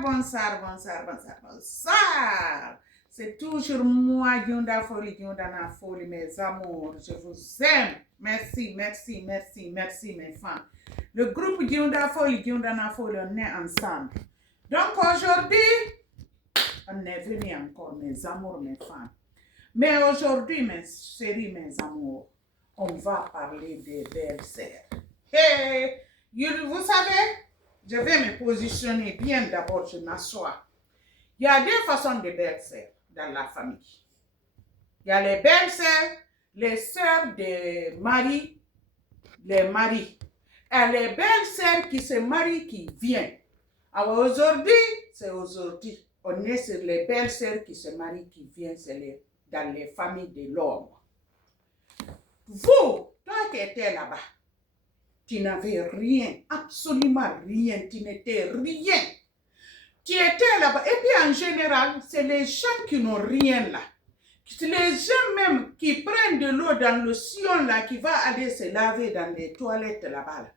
bonsoir. C'est toujours moi, Yunda Folie, Yunda Folie, mes amours. Je vous aime. Merci, mes femmes. Le groupe Yunda Folie, Yunda Folie, on est ensemble. Donc aujourd'hui, on est venu encore, mes amours, mes femmes. Mais aujourd'hui, mes chéris, mes amours, on va parler des belles-sœurs. Hey, vous savez, je vais me positionner bien d'abord, je m'assois. Il y a deux façons de belles-sœurs dans la famille. Il y a les belles-sœurs, les sœurs des maris, les maris. Et les belles-sœurs qui se marient, qui viennent. Alors aujourd'hui, c'est aujourd'hui. On est sur les belles-sœurs qui se marient, qui viennent dans les familles de l'homme. Vous, toi qui étais là-bas, tu n'avais rien, absolument rien, tu n'étais rien. Tu étais là-bas. Et puis en général, c'est les gens qui n'ont rien là. C'est les gens même qui prennent de l'eau dans le sillon là, qui va aller se laver dans les toilettes là-bas. Là.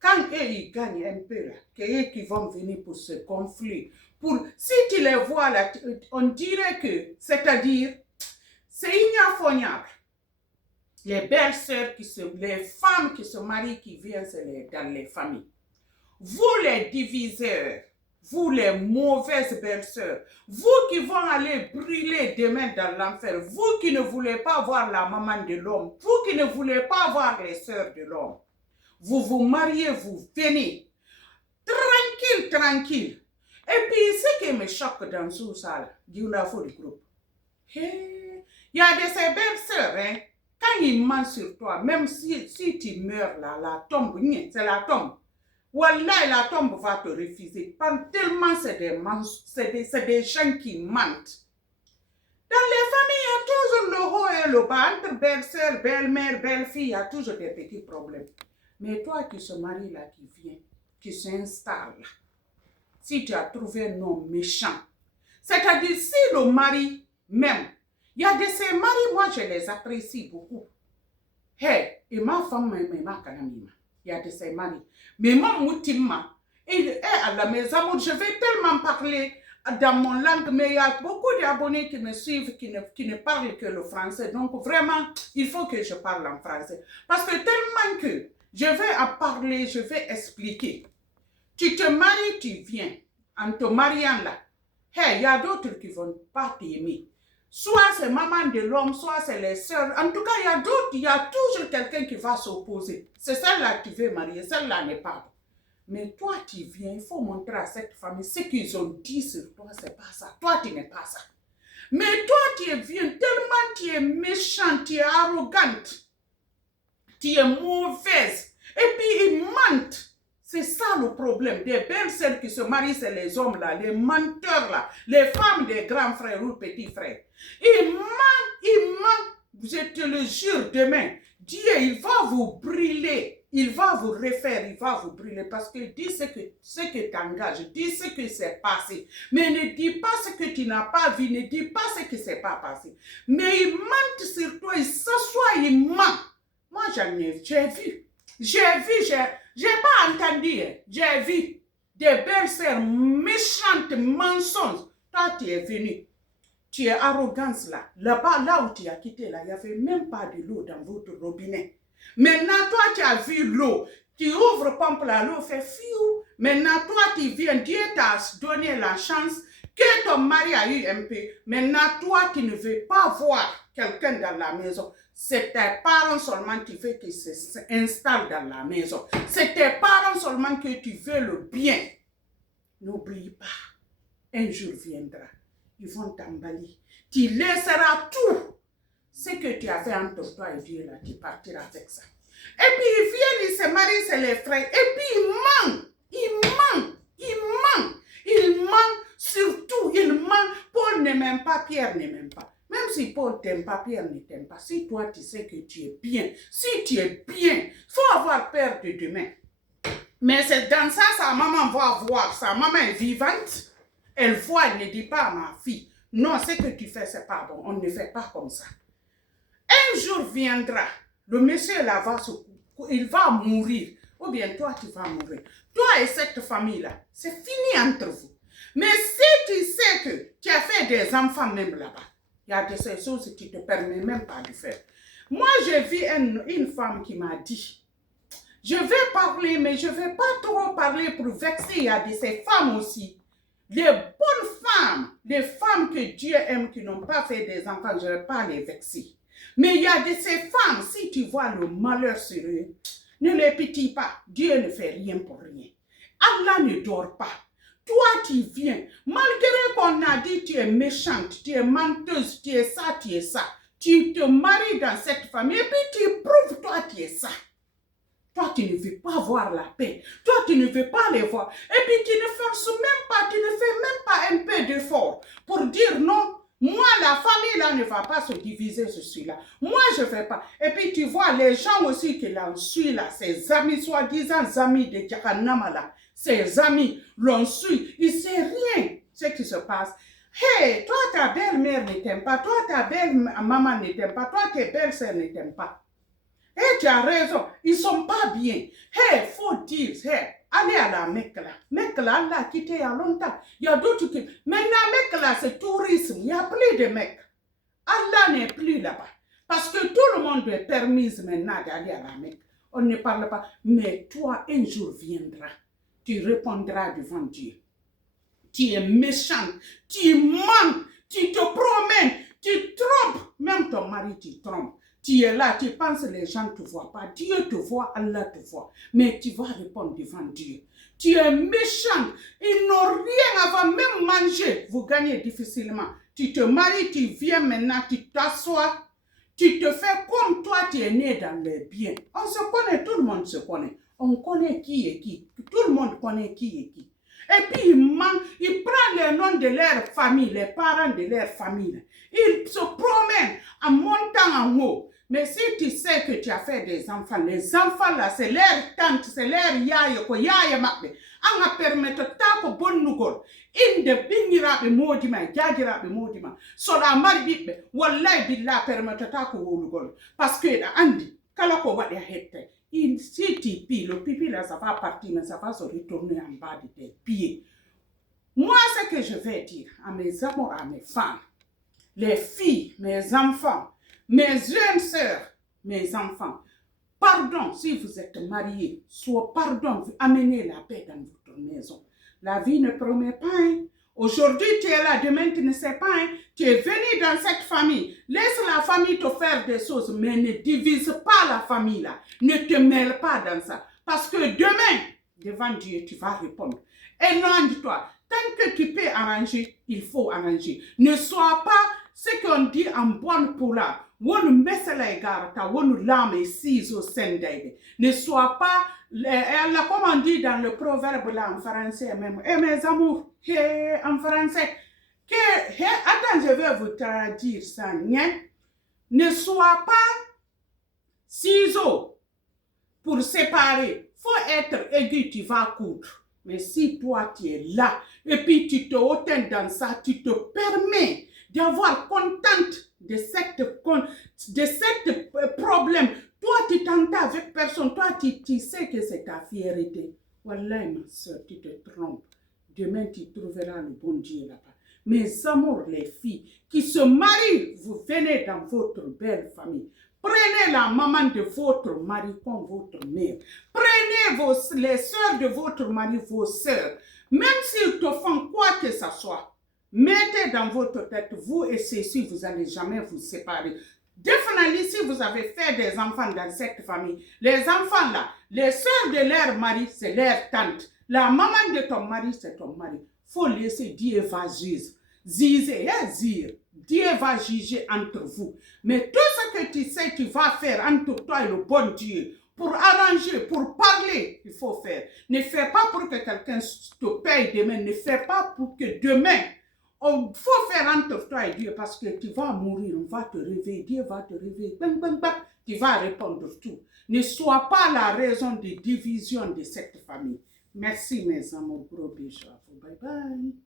Quand eux, ils gagnent un peu là, c'est eux qui vont venir pour ce conflit. Si tu les vois là, on dirait que, c'est-à-dire, c'est ignoble. Les belles-sœurs, les femmes qui se marient, qui viennent dans les familles. Vous les diviseurs, vous les mauvaises belles-sœurs, vous qui vont aller brûler demain dans l'enfer, vous qui ne voulez pas voir la maman de l'homme, vous qui ne voulez pas voir les sœurs de l'homme, vous vous mariez, vous venez, tranquille. Et puis, ce qui me choque dans tout ça, il y a du groupe. Il y a de ces belles-sœurs, hein. Quand ils mentent sur toi, même si tu meurs là, la tombe, c'est la tombe. Wallah, la tombe va te refuser. Tellement c'est des gens qui mentent. Dans les familles, il y a toujours le haut et le bas. Entre belle-sœur, belle-mère, belle-fille, il y a toujours des petits problèmes. Mais toi qui se marie là, qui vient, qui s'installe là, si tu as trouvé un homme méchant, c'est-à-dire si le mari même, il y a de ces maris, moi je les apprécie beaucoup. Hey, et ma femme, il y a de ces maris. Mais moi, Moutima, et à la maison, je vais tellement parler dans mon langue, mais il y a beaucoup d'abonnés qui me suivent, qui ne parlent que le français. Donc vraiment, il faut que je parle en français. Parce que tellement que je vais en parler, je vais expliquer. Tu te maries, tu viens. En te mariant là, hey, il y a d'autres qui ne vont pas t'aimer. Soit c'est maman de l'homme, soit c'est les sœurs. En tout cas, il y a d'autres, il y a toujours quelqu'un qui va s'opposer. C'est celle-là que tu veux marier, celle-là n'est pas. Mais toi, tu viens, il faut montrer à cette famille ce qu'ils ont dit sur toi, c'est pas ça. Toi, tu n'es pas ça. Mais toi, tu viens tellement tu es méchante, tu es arrogante, tu es mauvaise. Et puis, ils mentent. C'est ça le problème. Des belles-sœurs qui se marient, c'est les hommes là, les menteurs là, les femmes des grands frères ou petits frères. Ils mentent, je te le jure, demain, Dieu, il va vous brûler, il va vous refaire, il va vous brûler parce que dis ce que t'engages, dis ce que c'est passé. Mais ne dis pas ce que tu n'as pas vu, ne dis pas ce que c'est pas passé. Mais ils mentent sur toi, ils s'assoient, ils mentent. Moi, j'ai vu. J'ai pas entendu, j'ai vu des belles-sœurs méchantes, mensonges. Toi, tu es venu, tu es arrogance là. Là-bas, là où tu as quitté, là, il n'y avait même pas de l'eau dans votre robinet. Maintenant, toi, tu as vu l'eau. Tu ouvres pompe là, l'eau fait fiou. Maintenant, toi, tu viens, Dieu t'a donné la chance que ton mari a eu un peu. Maintenant, toi, tu ne veux pas voir quelqu'un dans la maison. C'est tes parents seulement qui veulent qu'ils s'installent dans la maison. C'est tes parents seulement que tu veux le bien. N'oublie pas, un jour viendra, ils vont t'emballer. Tu laisseras tout. Ce que tu as fait entre toi et Dieu, là, tu partiras avec ça. Et puis ils viennent, ils se marient, c'est les frères. Et puis ils mentent, surtout ils mentent. Paul ne m'aime pas, Pierre ne m'aime pas. Même si Paul t'aime pas, Pierre ne t'aime pas, si toi tu sais que tu es bien, si tu es bien, il faut avoir peur de demain. Mais c'est dans ça, sa maman va voir, sa maman est vivante, elle voit, elle ne dit pas à ma fille, non, ce que tu fais, c'est pas bon, on ne fait pas comme ça. Un jour viendra, le monsieur là il va mourir, ou bien toi tu vas mourir. Toi et cette famille-là, c'est fini entre vous. Mais si tu sais que tu as fait des enfants même là-bas, il y a de ces choses que tu ne te permets même pas de faire. Moi, j'ai vu une femme qui m'a dit, je vais parler, mais je ne vais pas trop parler pour vexer. Il y a de ces femmes aussi. Les bonnes femmes, les femmes que Dieu aime, qui n'ont pas fait des enfants, je ne vais pas les vexer. Mais il y a de ces femmes, si tu vois le malheur sur eux, ne les pitié pas. Dieu ne fait rien pour rien. Allah ne dort pas. Toi, tu viens. Malgré qu'on a dit tu es méchante, tu es menteuse, tu es ça, tu es ça. Tu te maries dans cette famille et puis tu prouves, toi, tu es ça. Toi, tu ne veux pas voir la paix. Toi, tu ne veux pas les voir. Et puis, tu ne forces même pas, tu ne fais même pas un peu d'effort pour dire non. Moi, la famille là ne va pas se diviser, je suis là. Moi, je ne vais pas. Et puis, tu vois, les gens aussi qui l'ont suivi là, ces amis, soi-disant amis de Djakanama là, ces amis l'ont suivi. Ils ne savent rien ce qui se passe. Hey, toi, ta belle-mère ne t'aime pas. Toi, ta belle-maman ne t'aime pas. Toi, tes belles-sœurs ne t'aiment pas. Hey, tu as raison, ils ne sont pas bien. Hey, faut dire, hey, allez à la Mecque là. Mecque là, Allah a quitté il y a longtemps. Il y a d'autres qui... Maintenant, Mecque là, c'est tourisme. Il n'y a plus de Mecque. Allah n'est plus là-bas. Parce que tout le monde est permis maintenant d'aller à la Mecque. On ne parle pas. Mais toi, un jour viendra. Tu répondras devant Dieu. Tu es méchant. Tu mens. Tu te promènes. Tu trompes. Même ton mari, tu trompes. Tu es là, tu penses que les gens ne te voient pas. Dieu te voit, Allah te voit. Mais tu vas répondre devant Dieu. Tu es méchant. Ils n'ont rien avant même manger. Vous gagnez difficilement. Tu te maries, tu viens maintenant, tu t'assois. Tu te fais comme toi, tu es né dans les biens. On se connaît, tout le monde se connaît. On connaît qui est qui. Tout le monde connaît qui est qui. Et puis il prend les noms de leur famille, les parents de leur famille. Il se promène en montant en haut. Mais si tu sais que tu as fait des enfants, les enfants là, c'est leur tante, c'est leur yaya, ko yaya mabbe. Anga permettre ta ko bonnugol. Inde bingirabe modima, jajirabe modima. So la mari bibbe, wallahi billah permettre ta ko wonugol. Parce que da andi, kala ko wadi hette. Si tu pies, le pipi là, ça va partir, mais ça va se retourner en bas de tes pieds. Moi, ce que je vais dire à mes amours, à mes femmes, les filles, mes enfants, mes jeunes sœurs, mes enfants, pardon si vous êtes mariés, soit pardon, vous amenez la paix dans votre maison. La vie ne promet pas, hein. Aujourd'hui, tu es là, demain, tu ne sais pas. Hein. Tu es venu dans cette famille. Laisse la famille te faire des choses, mais ne divise pas la famille là. Ne te mêle pas dans ça. Parce que demain, devant Dieu, tu vas répondre. Et non, dis-toi, tant que tu peux arranger, il faut arranger. Ne sois pas ce qu'on dit en bonne poula. Ne sois pas, comme on dit dans le proverbe là en français même, et mes amours, en français, attends, je vais vous traduire ça. Ne sois pas ciseaux pour séparer. Faut être aigu, tu vas coudre. Mais si toi tu es là, et puis tu te hôtes dans ça, tu te permets d'avoir contente de cette problème. Toi, tu t'entends avec personne. Toi, tu sais que c'est ta fierté. Wallah, ma soeur, tu te trompes. Demain, tu trouveras le bon Dieu là-bas. Mes amours, les filles qui se marient, vous venez dans votre belle famille. Prenez la maman de votre mari comme votre mère. Prenez les sœurs de votre mari, vos sœurs. Même s'ils te font quoi que ce soit, mettez dans votre tête, vous et ceci, vous n'allez jamais vous séparer. Définitivement, si vous avez fait des enfants dans cette famille, les enfants là, les sœurs de leur mari, c'est leur tante. La maman de ton mari, c'est ton mari. Il faut laisser Dieu va juger. Dieu va juger entre vous. Mais tout ce que tu sais, tu vas faire entre toi et le bon Dieu. Pour arranger, pour parler, il faut faire. Ne fais pas pour que quelqu'un te paye demain. Ne fais pas pour que demain, il faut faire entre toi et Dieu parce que tu vas mourir, on va te réveiller, Dieu va te réveiller. Tu vas répondre tout. Ne sois pas la raison de division de cette famille. Merci mes amours, gros bisous. Bye bye.